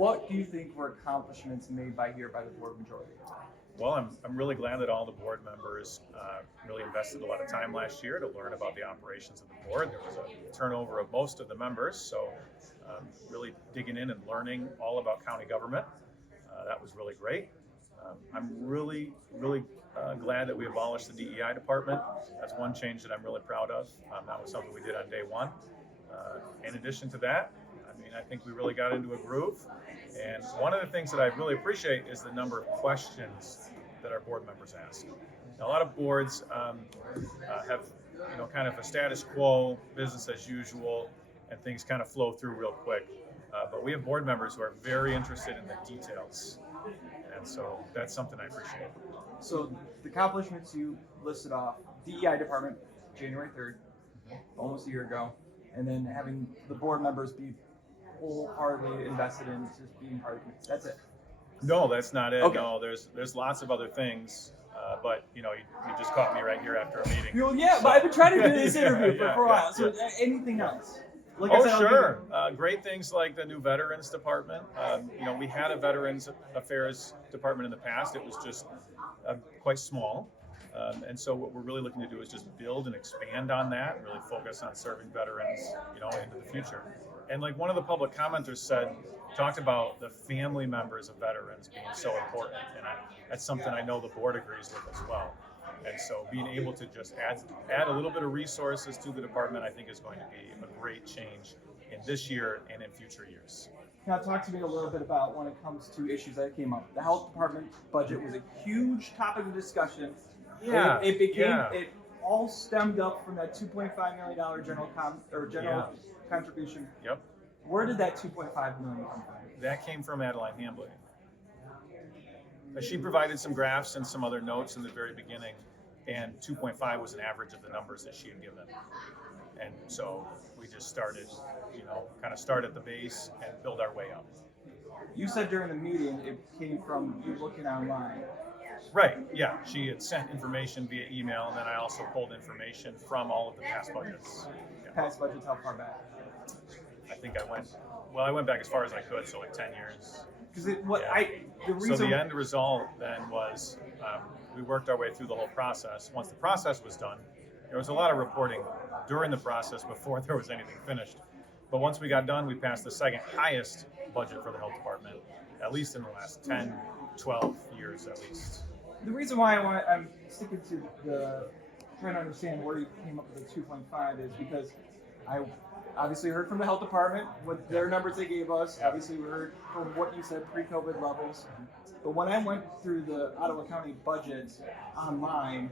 what do you think were accomplishments made by the board majority? Well, I'm really glad that all the board members really invested a lot of time last year to learn about the operations of the board. There was a turnover of most of the members, so really digging in and learning all about county government. That was really great. I'm really glad that we abolished the DEI department. That's one change that I'm really proud of. That was something we did on day one. In addition to that, I think we really got into a groove. And one of the things that I really appreciate is the number of questions that our board members ask. Now, a lot of boards have, kind of a status quo, business as usual, and things kind of flow through real quick. But we have board members who are very interested in the details. And so that's something I appreciate. So the accomplishments you listed off, DEI department, January 3rd, almost a year ago, and then having the board members be wholeheartedly invested in just being part of it. That's it. No, that's not it. Okay. No, there's lots of other things, but you just caught me right here after a meeting. Well, yeah, so. But I've been trying to do this interview for a while. So anything else? Like I said, sure. Great things like the new Veterans Department. We had a Veterans Affairs Department in the past. It was just quite small. And so what we're really looking to do is just build and expand on that and really focus on serving veterans, into the future. And like one of the public commenters talked about the family members of veterans being so important. And that's something I know the board agrees with as well. And so being able to just add a little bit of resources to the department, I think is going to be a great change in this year and in future years. Now talk to me a little bit about when it comes to issues that came up. The health department budget was a huge topic of discussion. Yeah. It all stemmed up from that $2.5 million general contribution. Yep. Where did that $2.5 million come from? That came from Adeline Hambley. She provided some graphs and some other notes in the very beginning, and 2.5 was an average of the numbers that she had given. And so we just started, kind of start at the base and build our way up. You said during the meeting it came from you looking online. Right, yeah. She had sent information via email, and then I also pulled information from all of the past budgets. Yeah. Past budgets, how far back? I think I went back as far as I could, so like 10 years. So the end result then was we worked our way through the whole process. Once the process was done, there was a lot of reporting during the process before there was anything finished. But once we got done, we passed the second highest budget for the health department, at least in the last 10, 12 years at least. The reason why I'm sticking to trying to understand where you came up with the 2.5 is because I obviously heard from the health department with their numbers they gave us. Obviously we heard from what you said pre-COVID levels. But when I went through the Ottawa County budget online,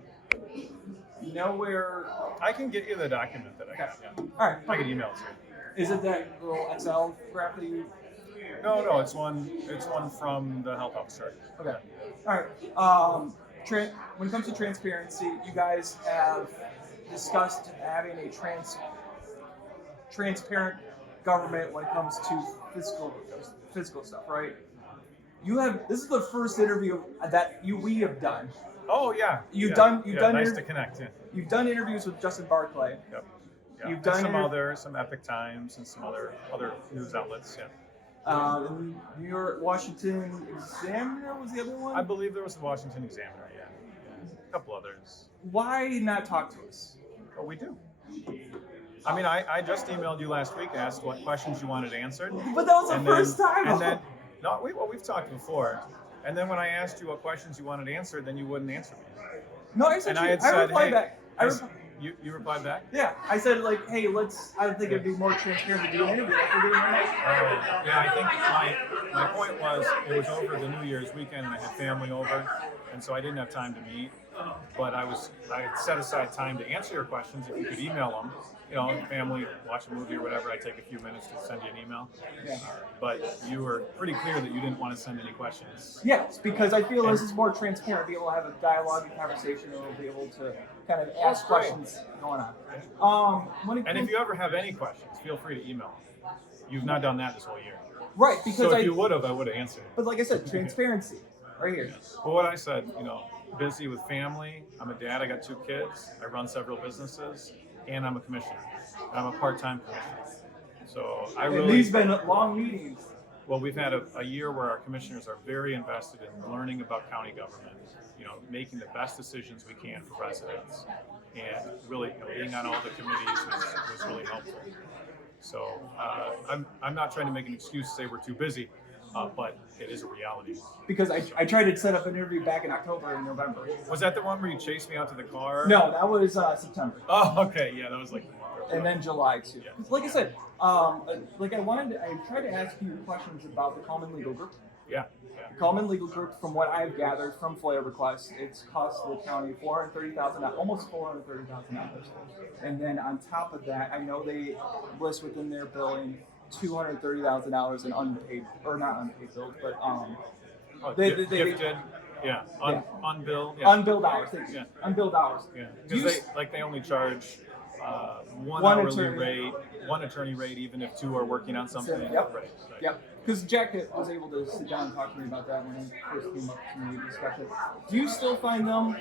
nowhere. I can get you the document that I got. Yeah. All right. I can email it to you. Is it that little Excel graph that you? No, it's one from the health officer. Okay. All right. When it comes to transparency, you guys have discussed having a transparent government when it comes to fiscal stuff, right? This is the first interview that we have done. Oh yeah. You've done nice to connect. Yeah. You've done interviews with Justin Barclay. Yep. Yeah. You've done some Epic Times and some other news outlets. Yeah. The New York Washington Examiner was the other one? I believe there was the Washington Examiner, yeah. A couple others. Why not talk to us? Oh, we do. I just emailed you last week, asked what questions you wanted answered. But that was the first time. We've talked before. And then when I asked you what questions you wanted answered, then you wouldn't answer me. No, I replied back. You replied back? Yeah, I said hey, I think it'd be more transparent to do an interview. I think my point was it was over the New Year's weekend and I had family over, and so I didn't have time to meet. But I had set aside time to answer your questions if you could email them. Family, watch a movie or whatever, I take a few minutes to send you an email. Yeah. But you were pretty clear that you didn't want to send any questions. Yes, because I feel this is more transparent, be able to have a dialogue and conversation, and we'll be able to kind of ask questions going on. And if you ever have any questions, feel free to email them. You've not done that this whole year. Right, because so if you would have, I would have answered. But like I said, transparency, right here. Well, what I said, busy with family. I'm a dad. I got 2 kids. I run several businesses. And I'm a commissioner. I'm a part-time commissioner. So these been long meetings. Well, we've had a year where our commissioners are very invested in learning about county government, making the best decisions we can for residents, and really, being on all the committees was really helpful. So I'm not trying to make an excuse to say we're too busy, but it is a reality. Because I tried to set up an interview back in October and November. Was that the one where you chased me out to the car? No, that was September. Oh, okay, yeah, that was like the month. And then July too. Yeah. Like I said, I tried to ask you questions about the Common Legal Group. Yeah. Common Legal Group, from what I've gathered from FOIA requests, it's cost the county almost $430,000. And then on top of that, I know they list within their billing $230,000 in unpaid, or not unpaid bills, but Gifted. Yeah. Unbilled. Yeah. Unbilled hours. Thank you. Yeah. Unbilled hours. Yeah. Because they only charge one hourly rate, one attorney rate, even if two are working on something. Yep. Right. Yep. Because Jack was able to sit down and talk to me about that when he first came up to me in discussion. Do you still find them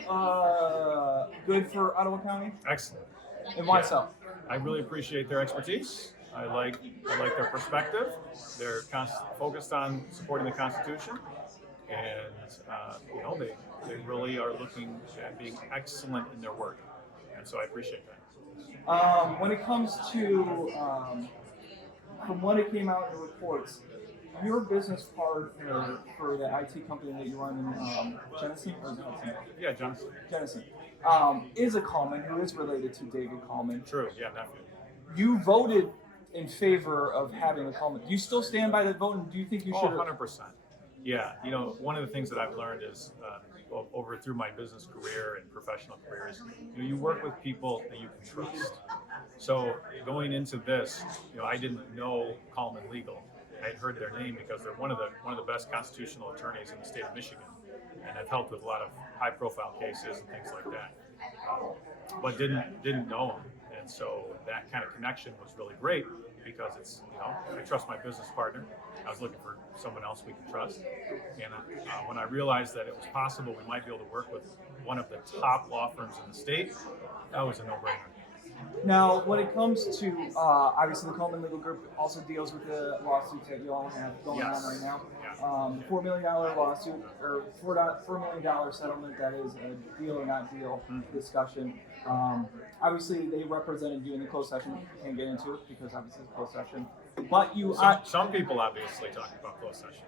good for Ottawa County? Excellent. And why so? I really appreciate their expertise. I like their perspective. They're focused on supporting the Constitution, and they really are looking at being excellent in their work, and so I appreciate that. When it comes to, from what it came out in the reports, your business partner for the IT company that you run in Jennison? Yeah, Johnson. Jennison. Is a Coleman who is related to David Coleman. True, yeah, nephew. You voted in favor of having a Coleman. Do you still stand by that vote, and do you think you should? 100%. Yeah, one of the things that I've learned is over through my business career and professional careers, you work with people that you can trust. So going into this, I didn't know Coleman Legal. I had heard their name because they're one of the best constitutional attorneys in the state of Michigan, and have helped with a lot of high-profile cases and things like that. But didn't know them, and so that kind of connection was really great because it's I trust my business partner. I was looking for someone else we could trust, and when I realized that it was possible we might be able to work with one of the top law firms in the state, that was a no-brainer. Now, when it comes to, obviously the Coleman Legal Group also deals with the lawsuits that you all have going on right now. Yeah. $4 million lawsuit, or $4 million settlement, that is a deal or not deal discussion. Obviously, they represented you in the closed session. Can't get into it because obviously it's a closed session. But some people obviously talk about closed session.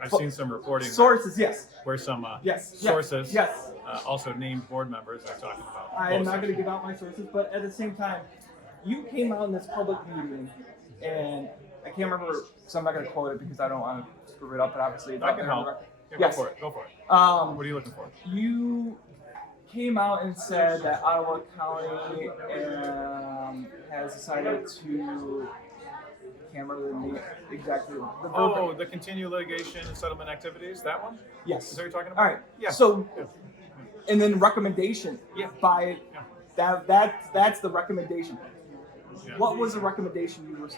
I've seen some reporting. Sources, yes. Where some sources, yes. Also named board members are talking about. I am not going to give out my sources, but at the same time, you came out in this public meeting, and I can't remember, so I'm not going to quote it because I don't want to screw it up, but obviously it's I can help. Yeah, yes. Go for it. What are you looking for? You came out and said that Ottawa County has decided to. Can't remember the name exactly. The continued litigation and settlement activities. That one? Yes. Is that what you're talking about? All right. Yeah. So, and then recommendation. Yeah. By that's the recommendation. Yeah. What was the recommendation you were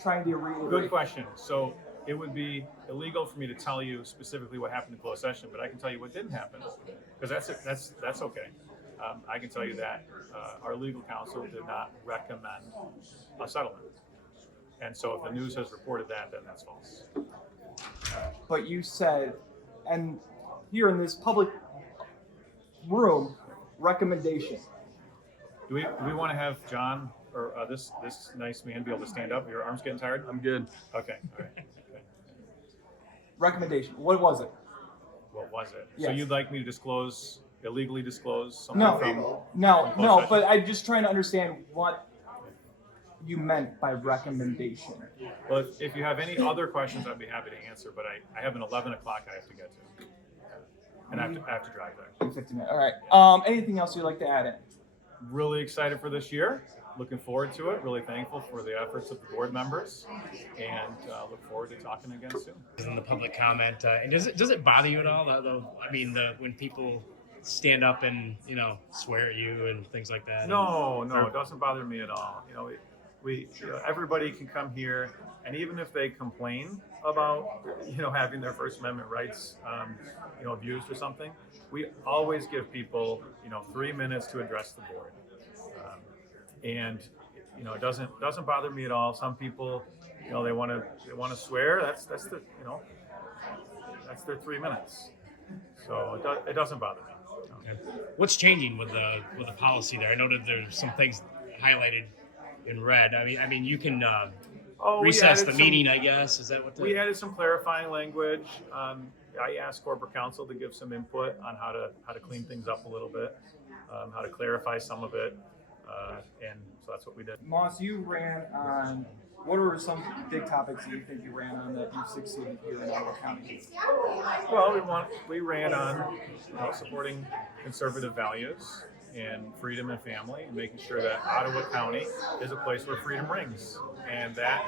trying to reiterate? Good question. So it would be illegal for me to tell you specifically what happened in closed session, but I can tell you what didn't happen, because that's okay. I can tell you that our legal counsel did not recommend a settlement. And so if the news has reported that, then that's false. But you said, and here in this public room, recommendation. Do we want to have John or this nice man be able to stand up? Your arm's getting tired? I'm good. Okay. All right. Okay. Recommendation. What was it? What was it? Yes. So you'd like me to illegally disclose something from No, session? but I'm just trying to understand what you meant by recommendation. Well, if you have any other questions, I'd be happy to answer, but I have an 11 o'clock I have to get to. And I have to drive there. 15 minutes. All right. Anything else you'd like to add in? Really excited for this year. Looking forward to it. Really thankful for the efforts of the board members, and look forward to talking again soon. In the public comment, and does it bother you at all? Though I mean, when people stand up and swear at you and things like that. No, it doesn't bother me at all. We everybody can come here, and even if they complain about having their First Amendment rights abused or something, we always give people 3 minutes to address the board, and it doesn't bother me at all. Some people they want to swear. That's the that's their 3 minutes. So it doesn't bother me. Okay. What's changing with the policy there? I noted there's some things highlighted in red. I mean, you can We recess added the meeting, I guess. Is that what we added some clarifying language. I asked corporate counsel to give some input on how to clean things up a little bit, how to clarify some of it, and so that's what we did. Moss, you ran on. What were some big topics that you think you ran on that you've succeeded here in Ottawa County? Well, we ran on supporting conservative values and freedom and family, and making sure that Ottawa County is a place where freedom rings. And that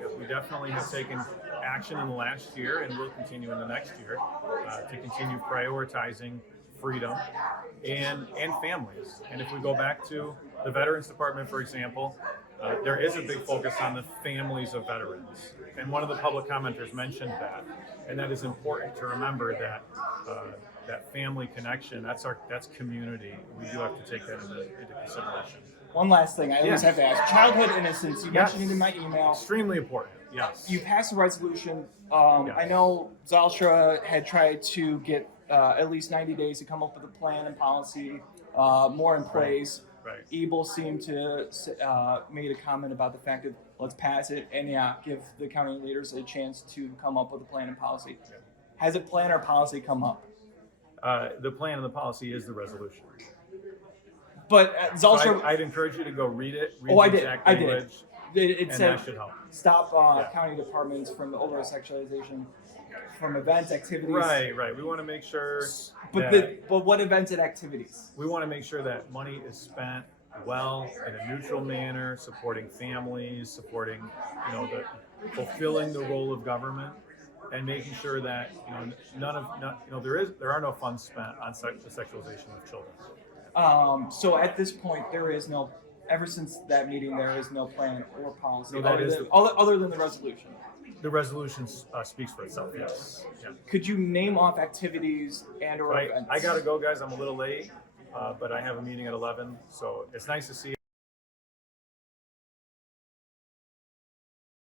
is, we definitely have taken action in the last year, and will continue in the next year to continue prioritizing freedom and families. And if we go back to the Veterans Department, for example, there is a big focus on the families of veterans. And one of the public commenters mentioned that. And that is important to remember, that that family connection, that's community. We do have to take that into consideration. One last thing I always have to ask. Childhood innocence, you mentioned it in my email. Extremely important, yes. You passed a resolution. I know Zalstra had tried to get at least 90 days to come up with a plan and policy more in place. Right. Ebel seemed to made a comment about the fact that let's pass it and give the county leaders a chance to come up with a plan and policy. Yeah. Has a plan or policy come up? The plan and the policy is the resolution. But Zalstra. So I'd encourage you to go read it. Read I the did. exact I did. language, It and said that should help. stop county departments from the over sexualization from events, activities. Right. We want to make sure. But what events and activities? We want to make sure that money is spent well, in a neutral manner, supporting families, supporting, fulfilling the role of government, and making sure that there are no funds spent on the sexualization of children. So at this point, there is no. Ever since that meeting, there is no plan or policy No, other than the resolution. The resolution speaks for itself. Yes. Yeah. Could you name off activities and or Right. events? I gotta go, guys. I'm a little late, but I have a meeting at 11. So it's nice to see you.